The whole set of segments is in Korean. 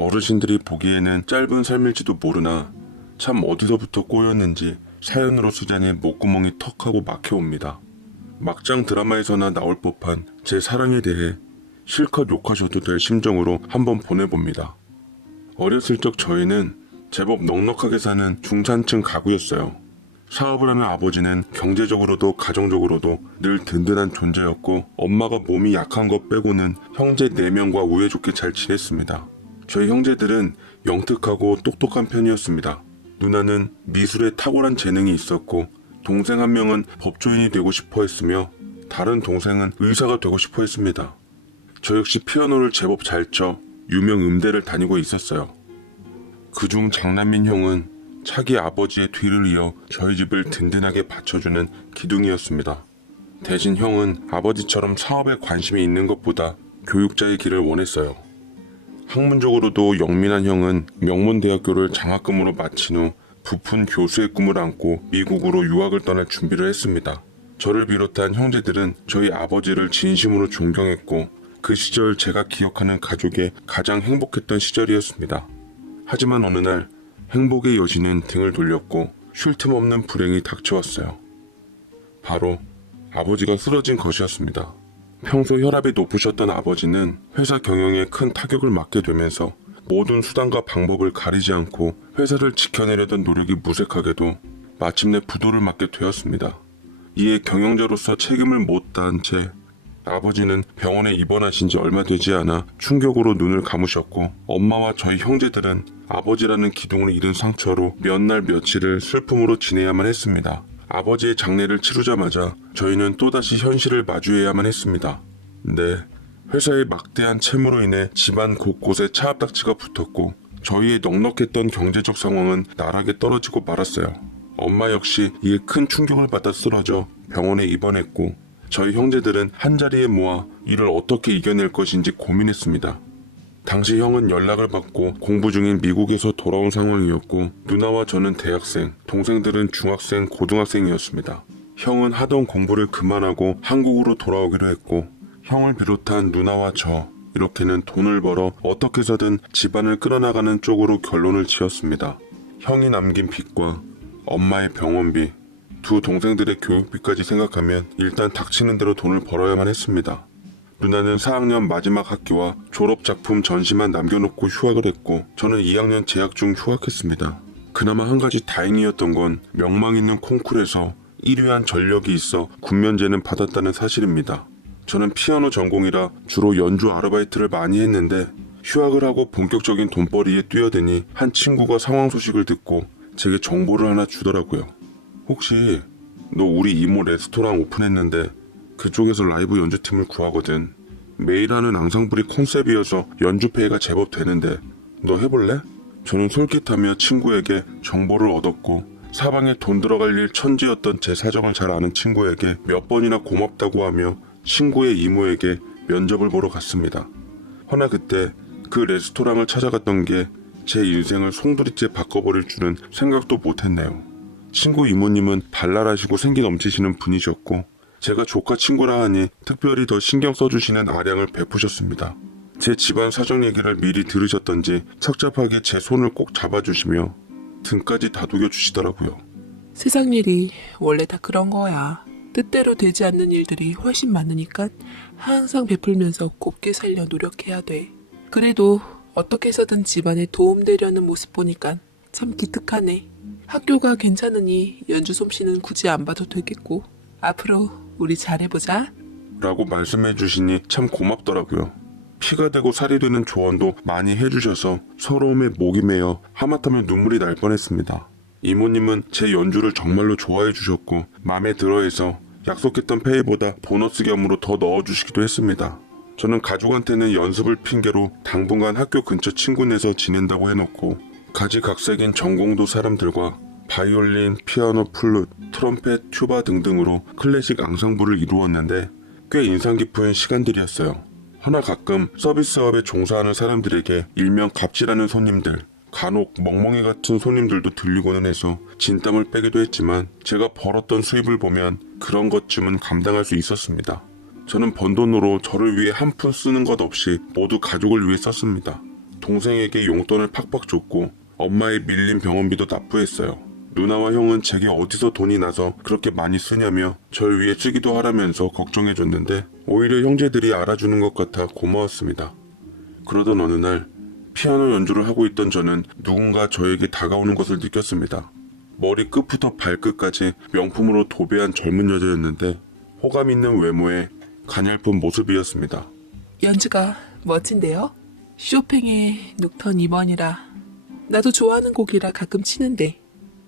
어르신들이 보기에는 짧은 삶일지도 모르나 참 어디서부터 꼬였는지 사연으로 수장에 목구멍이 턱하고 막혀옵니다. 막장 드라마에서나 나올 법한 제 사랑에 대해 실컷 욕하셔도 될 심정으로 한번 보내봅니다. 어렸을 적 저희는 제법 넉넉하게 사는 중산층 가구였어요. 사업을 하는 아버지는 경제적으로도 가정적으로도 늘 든든한 존재였고 엄마가 몸이 약한 것 빼고는 형제 4명과 우애좋게 잘 지냈습니다. 저희 형제들은 영특하고 똑똑한 편이었습니다. 누나는 미술에 탁월한 재능이 있었고 동생 한 명은 법조인이 되고 싶어 했으며 다른 동생은 의사가 되고 싶어 했습니다. 저 역시 피아노를 제법 잘 쳐 유명 음대를 다니고 있었어요. 그중 장남인 형은 차기 아버지의 뒤를 이어 저희 집을 든든하게 받쳐주는 기둥이었습니다. 대신 형은 아버지처럼 사업에 관심이 있는 것보다 교육자의 길을 원했어요. 학문적으로도 영민한 형은 명문대학교를 장학금으로 마친 후 부푼 교수의 꿈을 안고 미국으로 유학을 떠날 준비를 했습니다. 저를 비롯한 형제들은 저희 아버지를 진심으로 존경했고 그 시절 제가 기억하는 가족의 가장 행복했던 시절이었습니다. 하지만 어느 날 행복의 여신은 등을 돌렸고 쉴 틈 없는 불행이 닥쳐왔어요. 바로 아버지가 쓰러진 것이었습니다. 평소 혈압이 높으셨던 아버지는 회사 경영에 큰 타격을 맞게 되면서 모든 수단과 방법을 가리지 않고 회사를 지켜내려던 노력이 무색하게도 마침내 부도를 맞게 되었습니다. 이에 경영자로서 책임을 못 다한 채 아버지는 병원에 입원하신 지 얼마 되지 않아 충격으로 눈을 감으셨고 엄마와 저희 형제들은 아버지라는 기둥을 잃은 상처로 몇 날 며칠을 슬픔으로 지내야만 했습니다. 아버지의 장례를 치르자마자 저희는 또다시 현실을 마주해야만 했습니다. 네, 회사의 막대한 채무로 인해 집안 곳곳에 차압딱지가 붙었고 저희의 넉넉했던 경제적 상황은 나락에 떨어지고 말았어요. 엄마 역시 이에 큰 충격을 받아 쓰러져 병원에 입원했고 저희 형제들은 한자리에 모아 이를 어떻게 이겨낼 것인지 고민했습니다. 당시 형은 연락을 받고 공부 중인 미국에서 돌아온 상황이었고 누나와 저는 대학생, 동생들은 중학생, 고등학생이었습니다. 형은 하던 공부를 그만하고 한국으로 돌아오기로 했고 형을 비롯한 누나와 저 이렇게는 돈을 벌어 어떻게 해서든 집안을 끌어나가는 쪽으로 결론을 지었습니다. 형이 남긴 빚과 엄마의 병원비, 두 동생들의 교육비까지 생각하면 일단 닥치는 대로 돈을 벌어야만 했습니다. 누나는 4학년 마지막 학기와 졸업작품 전시만 남겨놓고 휴학을 했고 저는 2학년 재학 중 휴학했습니다. 그나마 한 가지 다행이었던 건 명망 있는 콩쿨에서 1위한 전력이 있어 군면제는 받았다는 사실입니다. 저는 피아노 전공이라 주로 연주 아르바이트를 많이 했는데 휴학을 하고 본격적인 돈벌이에 뛰어드니 한 친구가 상황 소식을 듣고 제게 정보를 하나 주더라고요. 혹시 너 우리 이모 레스토랑 오픈했는데 그쪽에서 라이브 연주팀을 구하거든. 매일 하는 앙상블이 컨셉이어서 연주페이가 제법 되는데 너 해볼래? 저는 솔깃하며 친구에게 정보를 얻었고 사방에 돈 들어갈 일 천지였던 제 사정을 잘 아는 친구에게 몇 번이나 고맙다고 하며 친구의 이모에게 면접을 보러 갔습니다. 허나 그때 그 레스토랑을 찾아갔던 게 제 인생을 송두리째 바꿔버릴 줄은 생각도 못했네요. 친구 이모님은 발랄하시고 생기 넘치시는 분이셨고 제가 조카 친구라 하니 특별히 더 신경 써주시는 아량을 베푸셨습니다. 제 집안 사정 얘기를 미리 들으셨던지 착잡하게 제 손을 꼭 잡아주시며 등까지 다독여 주시더라고요. 세상 일이 원래 다 그런 거야. 뜻대로 되지 않는 일들이 훨씬 많으니까 항상 베풀면서 곱게 살려 노력해야 돼. 그래도 어떻게 해서든 집안에 도움되려는 모습 보니까 참 기특하네. 학교가 괜찮으니 연주 솜씨는 굳이 안 봐도 되겠고 앞으로 우리 잘해보자 라고 말씀해 주시니 참 고맙더라고요. 피가 되고 살이 되는 조언도 많이 해주셔서 서러움에 목이 메어 하마터면 눈물이 날 뻔했습니다. 이모님은 제 연주를 정말로 좋아해 주셨고 마음에 들어해서 약속했던 페이보다 보너스 겸으로 더 넣어주시기도 했습니다. 저는 가족한테는 연습을 핑계로 당분간 학교 근처 친구네서 지낸다고 해놓고 가지각색인 전공도 사람들과 바이올린, 피아노, 플룻, 트럼펫, 튜바 등등으로 클래식 앙상블을 이루었는데 꽤 인상 깊은 시간들이었어요. 허나 가끔 서비스업에 종사하는 사람들에게 일명 갑질하는 손님들, 간혹 멍멍이 같은 손님들도 들리고는 해서 진땀을 빼기도 했지만 제가 벌었던 수입을 보면 그런 것쯤은 감당할 수 있었습니다. 저는 번 돈으로 저를 위해 한 푼 쓰는 것 없이 모두 가족을 위해 썼습니다. 동생에게 용돈을 팍팍 줬고 엄마의 밀린 병원비도 납부했어요. 누나와 형은 제게 어디서 돈이 나서 그렇게 많이 쓰냐며 절 위해 쓰기도 하라면서 걱정해줬는데 오히려 형제들이 알아주는 것 같아 고마웠습니다. 그러던 어느 날 피아노 연주를 하고 있던 저는 누군가 저에게 다가오는 것을 느꼈습니다. 머리 끝부터 발끝까지 명품으로 도배한 젊은 여자였는데 호감 있는 외모에 가냘픈 모습이었습니다. 연주가 멋진데요? 쇼팽의 녹턴 2번이라 나도 좋아하는 곡이라 가끔 치는데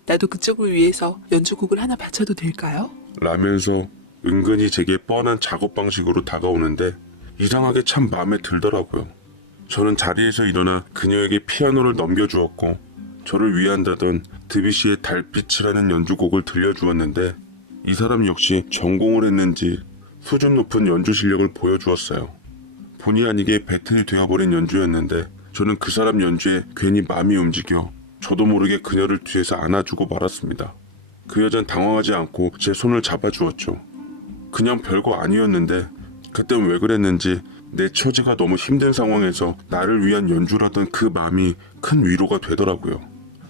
나도 그쪽을 위해서 연주곡을 하나 바쳐도 될까요? 라면서 은근히 제게 뻔한 작업 방식으로 다가오는데 이상하게 참 마음에 들더라고요. 저는 자리에서 일어나 그녀에게 피아노를 넘겨주었고 저를 위한다던 드뷔시의 달빛이라는 연주곡을 들려주었는데 이 사람 역시 전공을 했는지 수준 높은 연주 실력을 보여주었어요. 본의 아니게 배틀이 되어버린 연주였는데 저는 그 사람 연주에 괜히 마음이 움직여 저도 모르게 그녀를 뒤에서 안아주고 말았습니다. 그 여잔 당황하지 않고 제 손을 잡아주었죠. 그냥 별거 아니었는데 그땐 왜 그랬는지 내 처지가 너무 힘든 상황에서 나를 위한 연주라던 그 마음이 큰 위로가 되더라고요.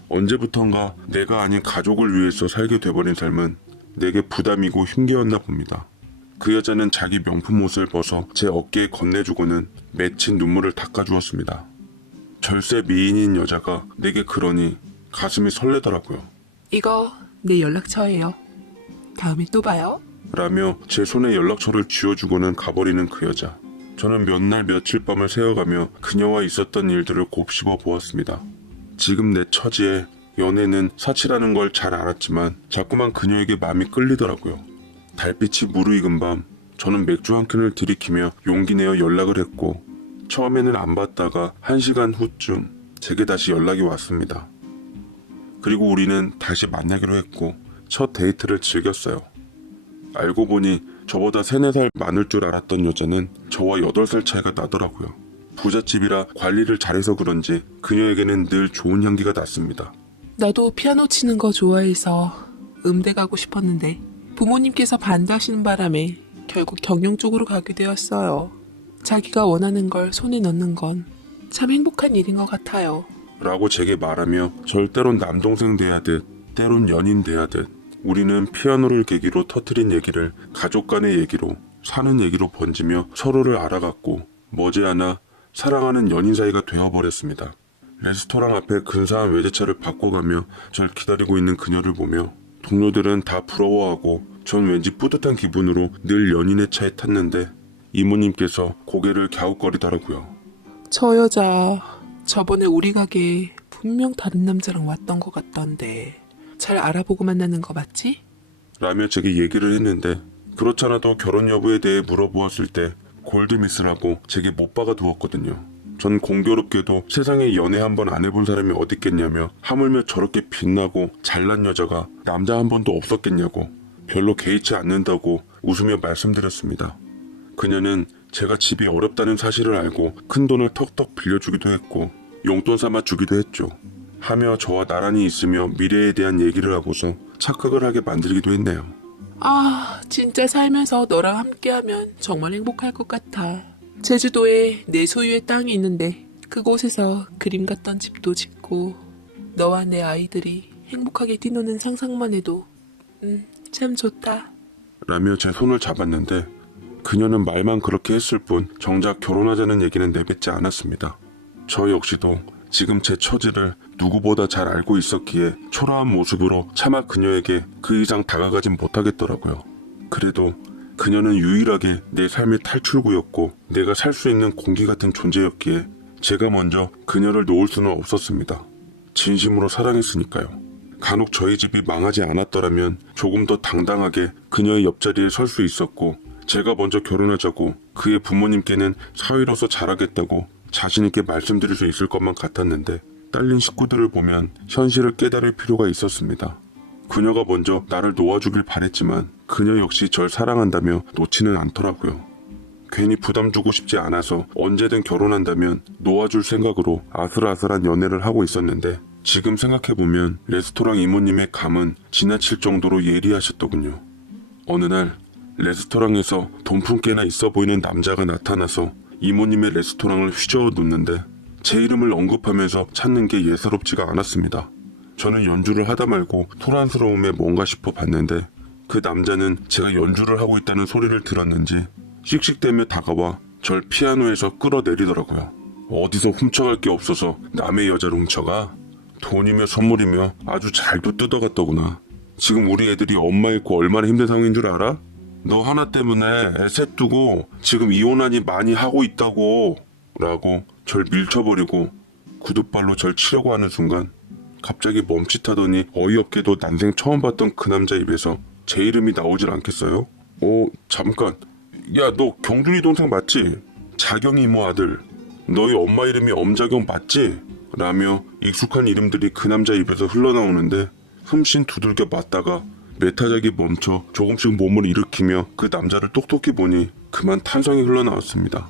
언제부턴가 내가 아닌 가족을 위해서 살게 돼버린 삶은 내게 부담이고 힘겨웠나 봅니다. 그 여자는 자기 명품 옷을 벗어 제 어깨에 건네주고는 맺힌 눈물을 닦아주었습니다. 절세 미인인 여자가 내게 그러니 가슴이 설레더라고요. 이거 내 연락처예요. 다음에 또 봐요. 라며 제 손에 연락처를 쥐어주고는 가버리는 그 여자. 저는 몇 날 며칠 밤을 새어가며 그녀와 있었던 일들을 곱씹어 보았습니다. 지금 내 처지에 연애는 사치라는 걸 잘 알았지만 자꾸만 그녀에게 마음이 끌리더라고요. 달빛이 무르익은 밤 저는 맥주 한 캔을 들이키며 용기 내어 연락을 했고 처음에는 안 받다가 1시간 후쯤 제게 다시 연락이 왔습니다. 그리고 우리는 다시 만나기로 했고 첫 데이트를 즐겼어요. 알고 보니 저보다 3-4살 많을 줄 알았던 여자는 저와 8살 차이가 나더라고요. 부잣집이라 관리를 잘해서 그런지 그녀에게는 늘 좋은 향기가 났습니다. 나도 피아노 치는 거 좋아해서 음대 가고 싶었는데 부모님께서 반대하시는 바람에 결국 경영 쪽으로 가게 되었어요. 자기가 원하는 걸 손에 넣는 건 참 행복한 일인 것 같아요. 라고 제게 말하며 절 때론 남동생 대하듯 때론 연인 대하듯 우리는 피아노를 계기로 터트린 얘기를 가족 간의 얘기로 사는 얘기로 번지며 서로를 알아갔고 머지않아 사랑하는 연인 사이가 되어버렸습니다. 레스토랑 앞에 근사한 외제차를 바꿔가며 절 기다리고 있는 그녀를 보며 동료들은 다 부러워하고 전 왠지 뿌듯한 기분으로 늘 연인의 차에 탔는데 이모님께서 고개를 갸웃거리더라고요. 저 여자 저번에 우리 가게에 분명 다른 남자랑 왔던 것 같던데 잘 알아보고 만나는 거 맞지? 라며 제게 얘기를 했는데 그렇잖아도 결혼 여부에 대해 물어보았을 때 골드미스라고 제게 못 박아 두었거든요. 전 공교롭게도 세상에 연애 한 번 안 해본 사람이 어딨겠냐며 하물며 저렇게 빛나고 잘난 여자가 남자 한 번도 없었겠냐고 별로 개의치 않는다고 웃으며 말씀드렸습니다. 그녀는 제가 집이 어렵다는 사실을 알고 큰돈을 턱턱 빌려주기도 했고 용돈 삼아 주기도 했죠. 하며 저와 나란히 있으며 미래에 대한 얘기를 하고서 착각을 하게 만들기도 했네요. 아, 진짜 살면서 너랑 함께하면 정말 행복할 것 같아. 제주도에 내 소유의 땅이 있는데 그곳에서 그림 같던 집도 짓고 너와 내 아이들이 행복하게 뛰노는 상상만 해도 참 좋다. 라며 제 손을 잡았는데 그녀는 말만 그렇게 했을 뿐 정작 결혼하자는 얘기는 내뱉지 않았습니다. 저 역시도 지금 제 처지를 누구보다 잘 알고 있었기에 초라한 모습으로 차마 그녀에게 그 이상 다가가진 못하겠더라고요. 그래도 그녀는 유일하게 내 삶의 탈출구였고 내가 살 수 있는 공기 같은 존재였기에 제가 먼저 그녀를 놓을 수는 없었습니다. 진심으로 사랑했으니까요. 간혹 저희 집이 망하지 않았더라면 조금 더 당당하게 그녀의 옆자리에 설 수 있었고 제가 먼저 결혼하자고 그의 부모님께는 사위로서 잘하겠다고 자신있게 말씀드릴 수 있을 것만 같았는데 딸린 식구들을 보면 현실을 깨달을 필요가 있었습니다. 그녀가 먼저 나를 놓아주길 바랬지만 그녀 역시 절 사랑한다며 놓지는 않더라고요. 괜히 부담 주고 싶지 않아서 언제든 결혼한다면 놓아줄 생각으로 아슬아슬한 연애를 하고 있었는데 지금 생각해보면 레스토랑 이모님의 감은 지나칠 정도로 예리하셨더군요. 어느 날 레스토랑에서 돈푼 꽤나 있어 보이는 남자가 나타나서 이모님의 레스토랑을 휘저어 놓는데 제 이름을 언급하면서 찾는 게 예사롭지가 않았습니다. 저는 연주를 하다 말고 소란스러움에 뭔가 싶어 봤는데 그 남자는 제가 연주를 하고 있다는 소리를 들었는지 씩씩대며 다가와 절 피아노에서 끌어내리더라고요. 어디서 훔쳐갈 게 없어서 남의 여자를 훔쳐가? 돈이며 선물이며 아주 잘도 뜯어갔더구나. 지금 우리 애들이 엄마 있고 얼마나 힘든 상황인 줄 알아? 너 하나 때문에 애셋 두고 지금 이혼하니 많이 하고 있다고 라고 절 밀쳐버리고 구둣발로 절 치려고 하는 순간 갑자기 멈칫하더니 어이없게도 난생 처음 봤던 그 남자 입에서 제 이름이 나오질 않겠어요? 잠깐. 야, 너 경준이 동생 맞지? 자경이 이모 아들. 너희 엄마 이름이 엄자경 맞지? 라며 익숙한 이름들이 그 남자 입에서 흘러나오는데 흠씬 두들겨 맞다가 메타작이 멈춰 조금씩 몸을 일으키며 그 남자를 똑똑히 보니 그만 탄성이 흘러나왔습니다.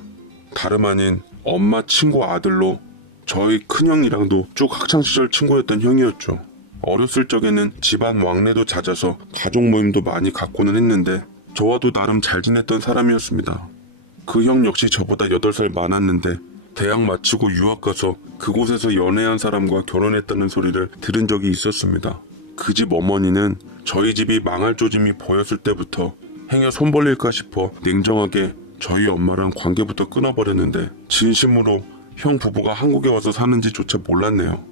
다름 아닌 엄마 친구 아들로 저희 큰형이랑도 쭉 학창시절 친구였던 형이었죠. 어렸을 적에는 집안 왕래도 잦아서 가족 모임도 많이 갖고는 했는데 저와도 나름 잘 지냈던 사람이었습니다. 그 형 역시 저보다 8살 많았는데 대학 마치고 유학 가서 그곳에서 연애한 사람과 결혼했다는 소리를 들은 적이 있었습니다. 그 집 어머니는 저희 집이 망할 조짐이 보였을 때부터 행여 손 벌릴까 싶어 냉정하게 저희 엄마랑 관계부터 끊어버렸는데 진심으로 형 부부가 한국에 와서 사는지조차 몰랐네요.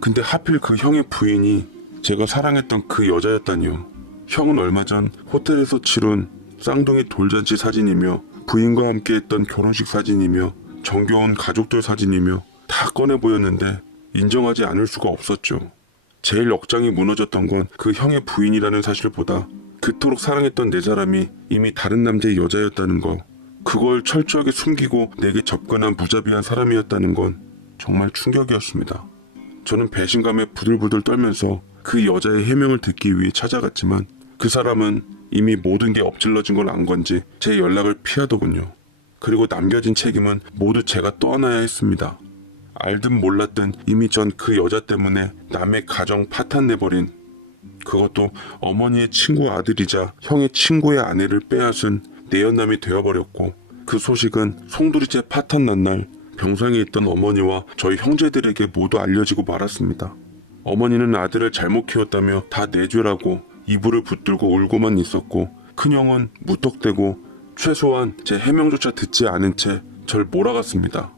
근데 하필 그 형의 부인이 제가 사랑했던 그 여자였다니요. 형은 얼마 전 호텔에서 치룬 쌍둥이 돌잔치 사진이며 부인과 함께 했던 결혼식 사진이며 정겨운 가족들 사진이며 다 꺼내 보였는데 인정하지 않을 수가 없었죠. 제일 억장이 무너졌던 건 그 형의 부인이라는 사실보다 그토록 사랑했던 내 사람이 이미 다른 남자의 여자였다는 거, 그걸 철저하게 숨기고 내게 접근한 무자비한 사람이었다는 건 정말 충격이었습니다. 저는 배신감에 부들부들 떨면서 그 여자의 해명을 듣기 위해 찾아갔지만 그 사람은 이미 모든 게 엎질러진 걸 안 건지 제 연락을 피하더군요. 그리고 남겨진 책임은 모두 제가 떠안아야 했습니다. 알든 몰랐든 이미 전 그 여자 때문에 남의 가정 파탄내버린, 그것도 어머니의 친구 아들이자 형의 친구의 아내를 빼앗은 내연남이 되어버렸고, 그 소식은 송두리째 파탄 난 날 병상에 있던 어머니와 저희 형제들에게 모두 알려지고 말았습니다. 어머니는 아들을 잘못 키웠다며 다 내 죄라고 이불을 붙들고 울고만 있었고, 큰형은 무턱대고 최소한 제 해명조차 듣지 않은 채 절 몰아갔습니다.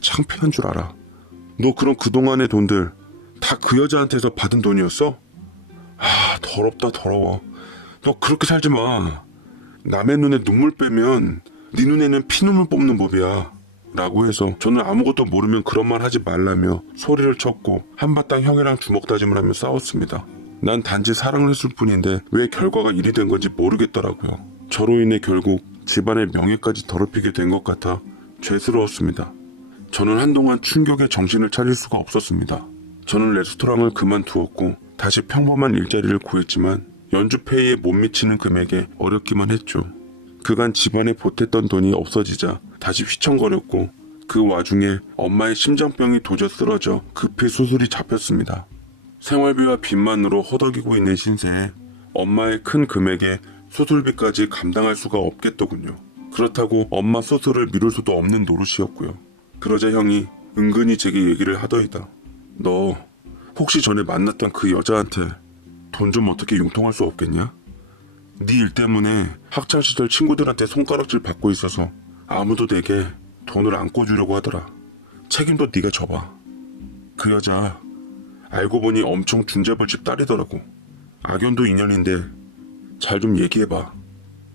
창피한 줄 알아. 너 그럼 그동안의 돈들 다 그 여자한테서 받은 돈이었어? 더럽다 더러워. 너 그렇게 살지 마. 남의 눈에 눈물 빼면 네 눈에는 피눈물 뽑는 법이야. 라고 해서 저는 아무것도 모르면 그런 말 하지 말라며 소리를 쳤고 한바탕 형이랑 주먹 다짐을 하며 싸웠습니다. 난 단지 사랑을 했을 뿐인데 왜 결과가 이리 된 건지 모르겠더라고요. 저로 인해 결국 집안의 명예까지 더럽히게 된 것 같아 죄스러웠습니다. 저는 한동안 충격에 정신을 차릴 수가 없었습니다. 저는 레스토랑을 그만두었고 다시 평범한 일자리를 구했지만 연주페이에 못 미치는 금액에 어렵기만 했죠. 그간 집안에 보탰던 돈이 없어지자 다시 휘청거렸고 그 와중에 엄마의 심장병이 도저 쓰러져 급히 수술이 잡혔습니다. 생활비와 빚만으로 허덕이고 있는 신세에 엄마의 큰 금액에 수술비까지 감당할 수가 없겠더군요. 그렇다고 엄마 수술을 미룰 수도 없는 노릇이었고요. 그러자 형이 은근히 제게 얘기를 하더이다. 너 혹시 전에 만났던 그 여자한테 돈 좀 어떻게 융통할 수 없겠냐? 네 일 때문에 학창시절 친구들한테 손가락질 받고 있어서 아무도 내게 돈을 안 꿔주려고 하더라. 책임도 네가 져봐. 그 여자 알고 보니 엄청 준재벌집 딸이더라고. 악연도 인연인데 잘 좀 얘기해봐.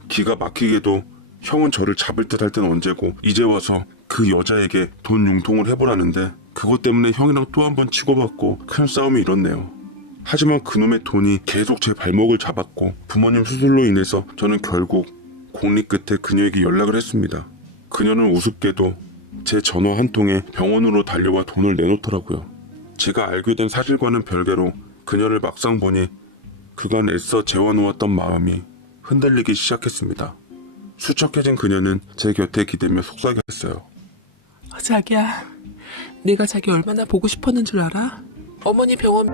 기가 막히게도 형은 저를 잡을 듯 할 땐 언제고 이제 와서 그 여자에게 돈 융통을 해보라는데 그것 때문에 형이랑 또 한 번 치고받고 큰 싸움이 일었네요. 하지만 그놈의 돈이 계속 제 발목을 잡았고 부모님 수술로 인해서 저는 결국 공리 끝에 그녀에게 연락을 했습니다. 그녀는 우습게도 제 전화 한 통에 병원으로 달려와 돈을 내놓더라고요. 제가 알게 된 사실과는 별개로 그녀를 막상 보니 그간 애써 재워놓았던 마음이 흔들리기 시작했습니다. 수척해진 그녀는 제 곁에 기대며 속삭였어요. 자기야, 내가 자기 얼마나 보고 싶었는 줄 알아? 어머니 병원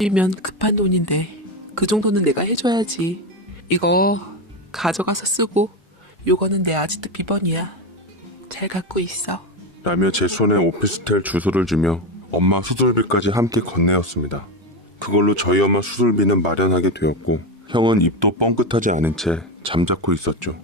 이면 급한 돈인데 그 정도는 내가 해줘야지. 이거 가져가서 쓰고 요거는 내 아지트 비번이야. 잘 갖고 있어. 라며 제 손에 오피스텔 주소를 주며 엄마 수술비까지 함께 건네었습니다. 그걸로 저희 엄마 수술비는 마련하게 되었고 형은 입도 뻥끗하지 않은 채 잠자코 있었죠.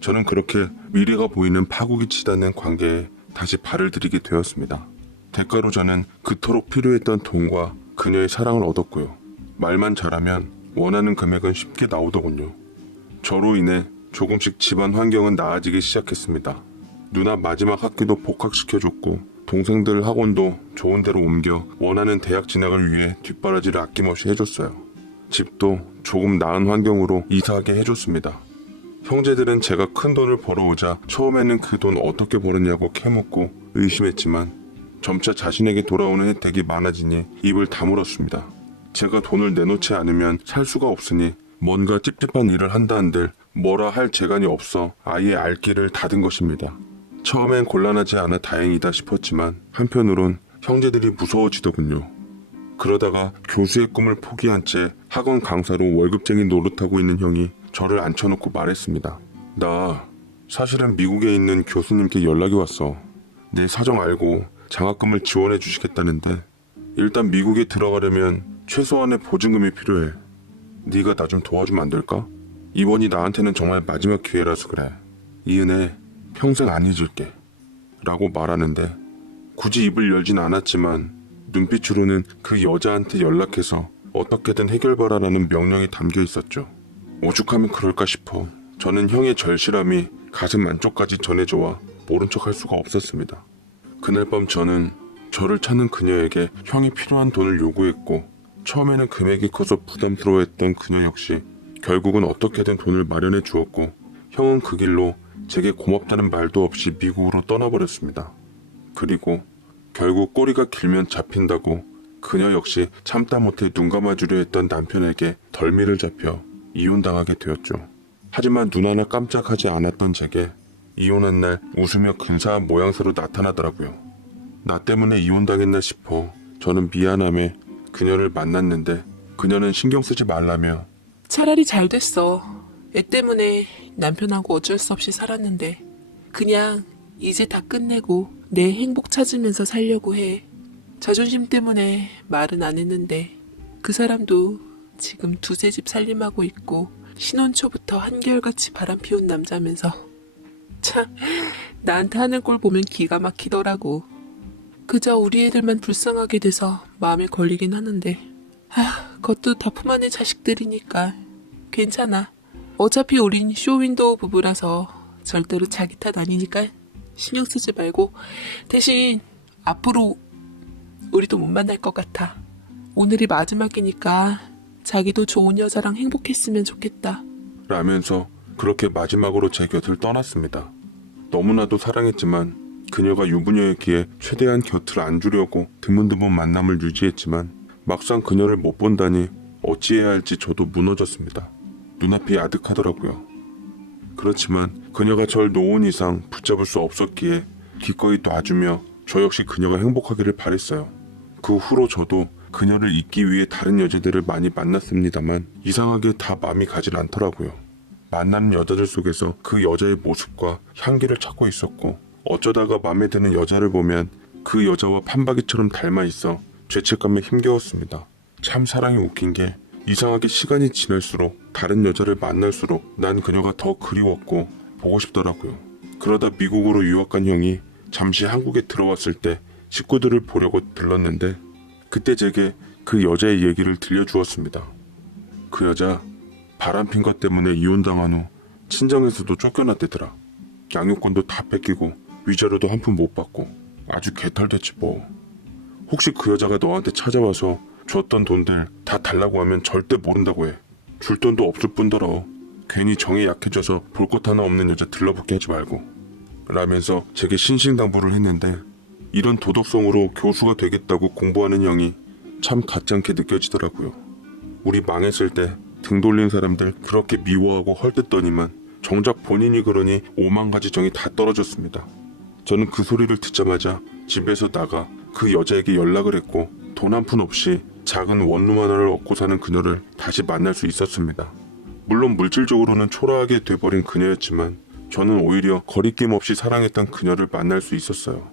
저는 그렇게 미래가 보이는 파국이 치닫는 관계에 다시 발을 들이게 되었습니다. 대가로 저는 그토록 필요했던 돈과 그녀의 사랑을 얻었고요. 말만 잘하면 원하는 금액은 쉽게 나오더군요. 저로 인해 조금씩 집안 환경은 나아지기 시작했습니다. 누나 마지막 학기도 복학시켜줬고 동생들 학원도 좋은 데로 옮겨 원하는 대학 진학을 위해 뒷바라지를 아낌없이 해줬어요. 집도 조금 나은 환경으로 이사하게 해줬습니다. 형제들은 제가 큰 돈을 벌어오자 처음에는 그 돈 어떻게 벌었냐고 캐묻고 의심했지만 점차 자신에게 돌아오는 혜택이 많아지니 입을 다물었습니다. 제가 돈을 내놓지 않으면 살 수가 없으니 뭔가 찝찝한 일을 한다 한들 뭐라 할 재간이 없어 아예 알 길을 닫은 것입니다. 처음엔 곤란하지 않아 다행이다 싶었지만 한편으론 형제들이 무서워지더군요. 그러다가 교수의 꿈을 포기한 채 학원 강사로 월급쟁이 노릇하고 있는 형이 저를 앉혀놓고 말했습니다. 나 사실은 미국에 있는 교수님께 연락이 왔어. 내 사정 알고 장학금을 지원해 주시겠다는데 일단 미국에 들어가려면 최소한의 보증금이 필요해. 네가 나 좀 도와주면 안 될까? 이번이 나한테는 정말 마지막 기회라서 그래. 이 은혜 평생 안 잊을게. 라고 말하는데 굳이 입을 열진 않았지만 눈빛으로는 그 여자한테 연락해서 어떻게든 해결바라라는 명령이 담겨 있었죠. 오죽하면 그럴까 싶어 저는 형의 절실함이 가슴 안쪽까지 전해져와 모른 척할 수가 없었습니다. 그날 밤 저는 저를 찾는 그녀에게 형이 필요한 돈을 요구했고 처음에는 금액이 커서 부담스러워했던 그녀 역시 결국은 어떻게든 돈을 마련해 주었고 형은 그 길로 제게 고맙다는 말도 없이 미국으로 떠나버렸습니다. 그리고 결국 꼬리가 길면 잡힌다고 그녀 역시 참다 못해 눈 감아주려 했던 남편에게 덜미를 잡혀 이혼당하게 되었죠. 하지만 눈 하나 깜짝하지 않았던 제게 이혼한 날 웃으며 근사한 모양새로 나타나더라고요. 나 때문에 이혼당했나 싶어 저는 미안함에 그녀를 만났는데 그녀는 신경 쓰지 말라며 차라리 잘 됐어. 애 때문에 남편하고 어쩔 수 없이 살았는데 그냥 이제 다 끝내고 내 행복 찾으면서 살려고 해. 자존심 때문에 말은 안 했는데 그 사람도 지금 두세 집 살림하고 있고 신혼 초부터 한결같이 바람 피운 남자면서 참 나한테 하는 꼴 보면 기가 막히더라고. 그저 우리 애들만 불쌍하게 돼서 마음에 걸리긴 하는데 그것도 다 품 안의 자식들이니까 괜찮아. 어차피 우린 쇼윈도우 부부라서 절대로 자기 탓 아니니까 신경 쓰지 말고 대신 앞으로 우리도 못 만날 것 같아. 오늘이 마지막이니까 자기도 좋은 여자랑 행복했으면 좋겠다. 라면서 그렇게 마지막으로 제 곁을 떠났습니다. 너무나도 사랑했지만 그녀가 유부녀였기에 최대한 곁을 안 주려고 드문드문 만남을 유지했지만 막상 그녀를 못 본다니 어찌해야 할지 저도 무너졌습니다. 눈앞이 아득하더라고요. 그렇지만 그녀가 절 놓은 이상 붙잡을 수 없었기에 기꺼이 놔주며 저 역시 그녀가 행복하기를 바랬어요. 그 후로 저도 그녀를 잊기 위해 다른 여자들을 많이 만났습니다만 이상하게 다 마음이 가질 않더라고요. 만나는 여자들 속에서 그 여자의 모습과 향기를 찾고 있었고 어쩌다가 마음에 드는 여자를 보면 그 여자와 판박이처럼 닮아 있어 죄책감에 힘겨웠습니다. 참 사랑이 웃긴 게 이상하게 시간이 지날수록 다른 여자를 만날수록 난 그녀가 더 그리웠고 보고 싶더라고요. 그러다 미국으로 유학 간 형이 잠시 한국에 들어왔을 때 식구들을 보려고 들렀는데 그때 제게 그 여자의 얘기를 들려주었습니다. 그 여자 바람핀 것 때문에 이혼당한 후 친정에서도 쫓겨났대더라. 양육권도 다 뺏기고 위자료도 한 푼 못 받고 아주 개털됐지 뭐. 혹시 그 여자가 너한테 찾아와서 줬던 돈들 다 달라고 하면 절대 모른다고 해. 줄 돈도 없을 뿐더러 괜히 정이 약해져서 볼 것 하나 없는 여자 들러붙게 하지 말고 라면서 제게 신신당부를 했는데 이런 도덕성으로 교수가 되겠다고 공부하는 형이 참 가짜게 느껴지더라고요. 우리 망했을 때 등 돌린 사람들 그렇게 미워하고 헐뜯더니만 정작 본인이 그러니 오만 가지 정이 다 떨어졌습니다. 저는 그 소리를 듣자마자 집에서 나가 그 여자에게 연락을 했고 돈 한 푼 없이 작은 원룸 하나를 얻고 사는 그녀를 다시 만날 수 있었습니다. 물론 물질적으로는 초라하게 돼버린 그녀였지만 저는 오히려 거리낌 없이 사랑했던 그녀를 만날 수 있었어요.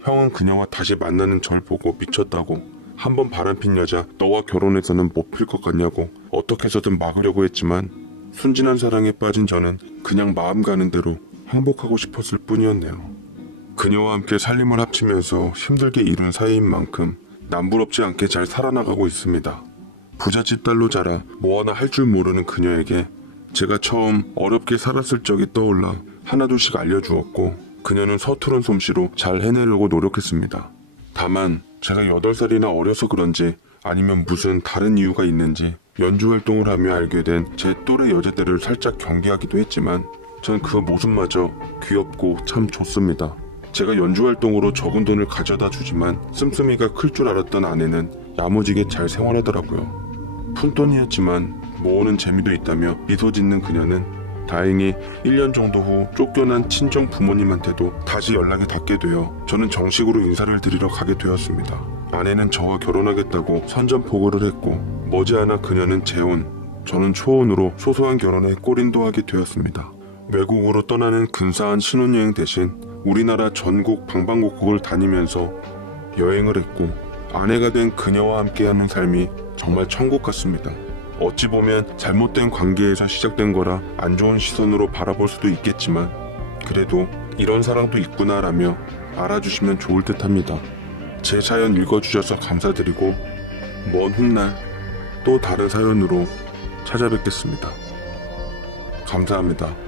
형은 그녀와 다시 만나는 절 보고 미쳤다고, 한번 바람핀 여자 너와 결혼해서는 못 필 것 같냐고 어떻게 해서든 막으려고 했지만 순진한 사랑에 빠진 저는 그냥 마음 가는 대로 행복하고 싶었을 뿐이었네요. 그녀와 함께 살림을 합치면서 힘들게 이룬 사이인 만큼 남부럽지 않게 잘 살아나가고 있습니다. 부잣집 딸로 자라 뭐 하나 할 줄 모르는 그녀에게 제가 처음 어렵게 살았을 적이 떠올라 하나둘씩 알려주었고 그녀는 서투른 솜씨로 잘 해내려고 노력했습니다. 다만 제가 8살이나 어려서 그런지 아니면 무슨 다른 이유가 있는지 연주 활동을 하며 알게 된 제 또래 여자들을 살짝 경계하기도 했지만 전 그 모습마저 귀엽고 참 좋습니다. 제가 연주 활동으로 적은 돈을 가져다 주지만 씀씀이가 클 줄 알았던 아내는 야무지게 잘 생활하더라고요. 푼돈이었지만 모으는 재미도 있다며 미소 짓는 그녀는 다행히 1년 정도 후 쫓겨난 친정 부모님한테도 다시 연락이 닿게 되어 저는 정식으로 인사를 드리러 가게 되었습니다. 아내는 저와 결혼하겠다고 선전포고를 했고 머지않아 그녀는 재혼, 저는 초혼으로 소소한 결혼에 골인도 하게 되었습니다. 외국으로 떠나는 근사한 신혼여행 대신 우리나라 전국 방방곡곡을 다니면서 여행을 했고 아내가 된 그녀와 함께하는 삶이 정말 천국 같습니다. 어찌 보면 잘못된 관계에서 시작된 거라 안 좋은 시선으로 바라볼 수도 있겠지만 그래도 이런 사랑도 있구나라며 알아주시면 좋을 듯 합니다. 제 사연 읽어주셔서 감사드리고 먼 훗날 또 다른 사연으로 찾아뵙겠습니다. 감사합니다.